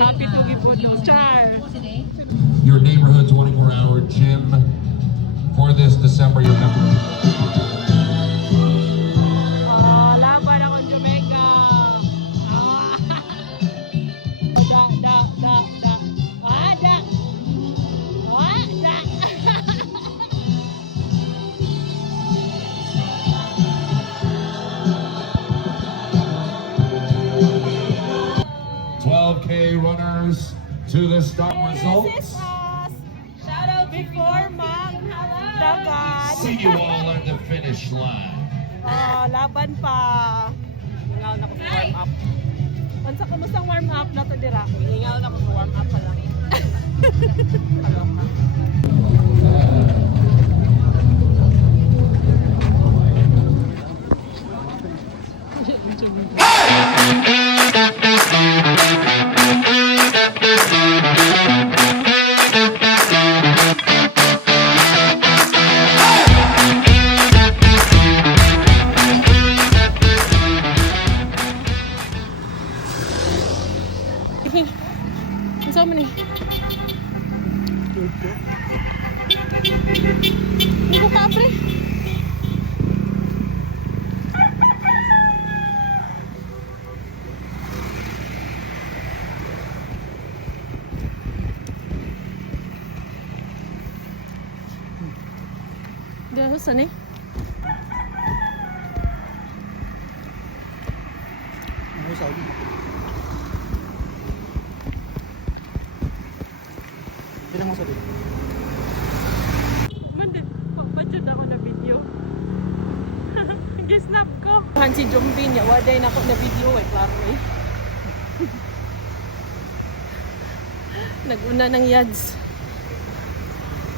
Happy to give po Char. Your neighborhood 24-hour gym for this December. Your member. Laban akong Jamaica. Da. Da. Da. Da. 12K runners to the start results. Shout out before Ma'am Dagat. See you all at the finish line. Laban pa. Ingaw na ko sa warm up. Unsa kamusta warm up na to dira? Ingaw na ko sa warm up pa lang. Kaloka. So many. Hindi ko kabre. Dahil saan eh? Saudi. Bilang mo sabi. Mandi, pagpachod ako na video. Gisnap ko. Si Jumbi niya, waday na ako na video eh, klaro eh. Nag-una ng yads.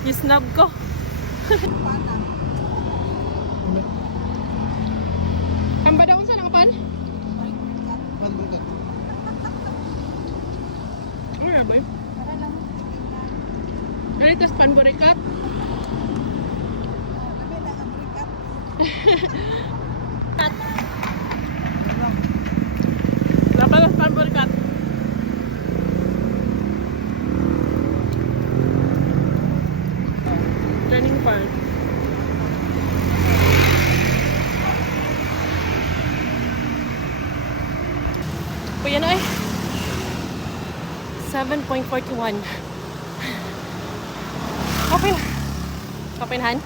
Gisnap ko. Ang ba daw sa nakapan? Ano na ba eh? Ano ito panburikat? Labalas panburikat. Training part. O yan ay 7.41. Kapenhan?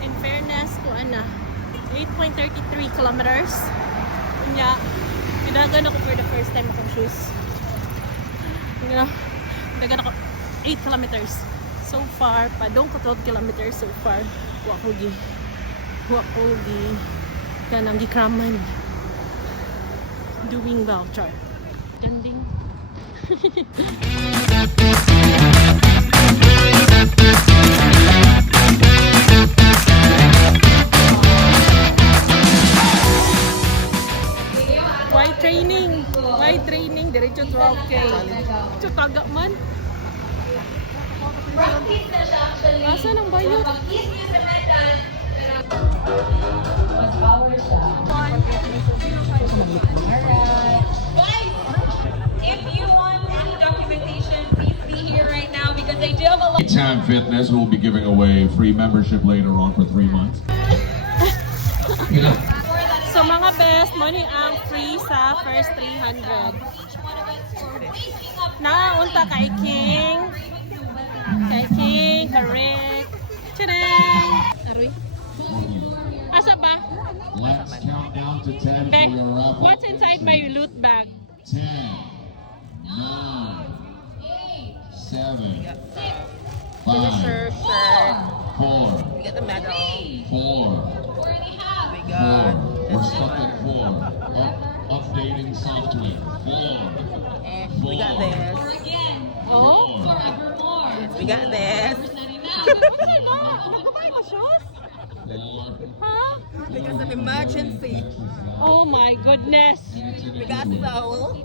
In fairness to 8.33 kilometers. Kunya, ginagan ako for the first time akong shoes. Ginagan ako 8 kilometers. So far, padong ko 12 kilometers so far. Wa ko gi kanang gikraman. Doing well, char. Ganding. Why training? Diretso 12K. Diretso taga man. Asa nang bayot? If you want any documentation, please be here right now because they do have a lot. Time Fitness will be giving away free membership later on for 3 months. So mga best, money ang free sa first 300. Naunta kay King. Correct. Tadang! Aroy. Asa ba? Let's count down to 10 for Be, your raffle. what's inside my loot bag? 10, 9, 7, 5, Shirt. 4, Get the medal. 4, We already have. 4. We're second floor. Updating software. Floor. We got this. Or again, Oh? forevermore. We got this. Kumain ka, Shos? Floor. Ha? Because of emergency. Oh my goodness. We got soul.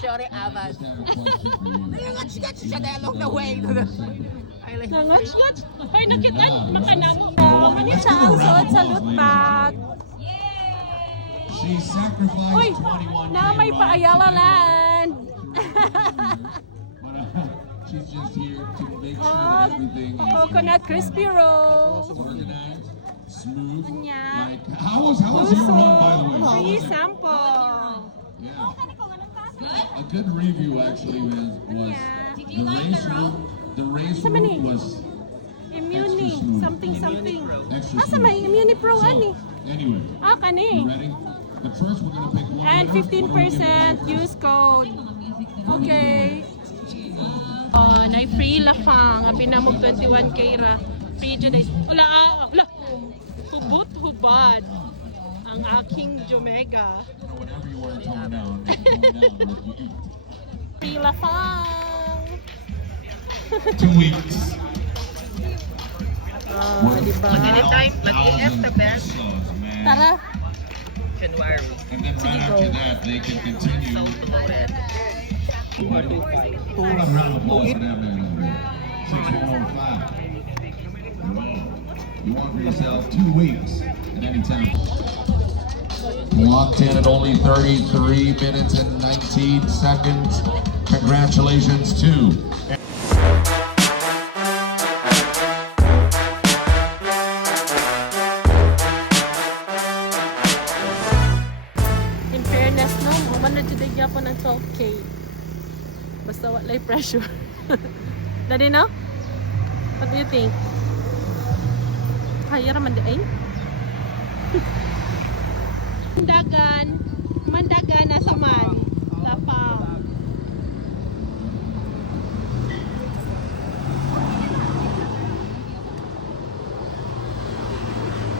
Shorty Abbas. I have a question for you. Ayun, siya along the way. I like Nangat-ngat. Ay, nakita. Makanam. Manit sa ang suot sa loot bag. She sacrificed Uy, 21 na may K-Rock pa Ayala to get Land. But, she's just here to make sure Oh, that everything is Coconut crispy roll. organized, smooth. Anya. Like how was your run, by the way? How Free was it? sample. Yeah. A good review actually was Anya. the race Sa mani? route was Immuni. Extra smooth. Something. extra Asa smooth. may Immuni Pro So, ani? anyway, Ah, you kani. ready? But first we're gonna pick one And winner. 15% use code. Okay. Oh, na free la fang. Abi na mo 21K ra. Free dyan ay. Wala. Hubot-hubad. Ang aking Jomega. Whenever you want to tone down, you can tone down, but if you eat. Free la fang. 2 weeks. Oh, di ba? Mag-inF the best. Tara. January. And then right after that, they can continue. One round of applause for that man. 6105. You want for yourself 2 weeks at any time. Locked in at only 33 minutes and 19 seconds. Congratulations to In fairness, no, umano today gyapon ng 12K. Basta walay pressure. Dali, no? What do you think? Kaya raman di ay? Mandagan, nasa man. Tapang.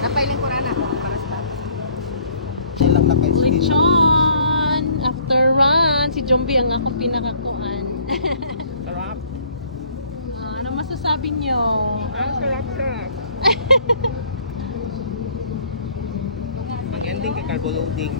Napailan ko na. Ilang na peso. Lechon! After run, si Jombi ang akong pinakakuan. Sarap. Ano masasabi nyo? Ang sarap ka. Mag-ending ka carbo loading.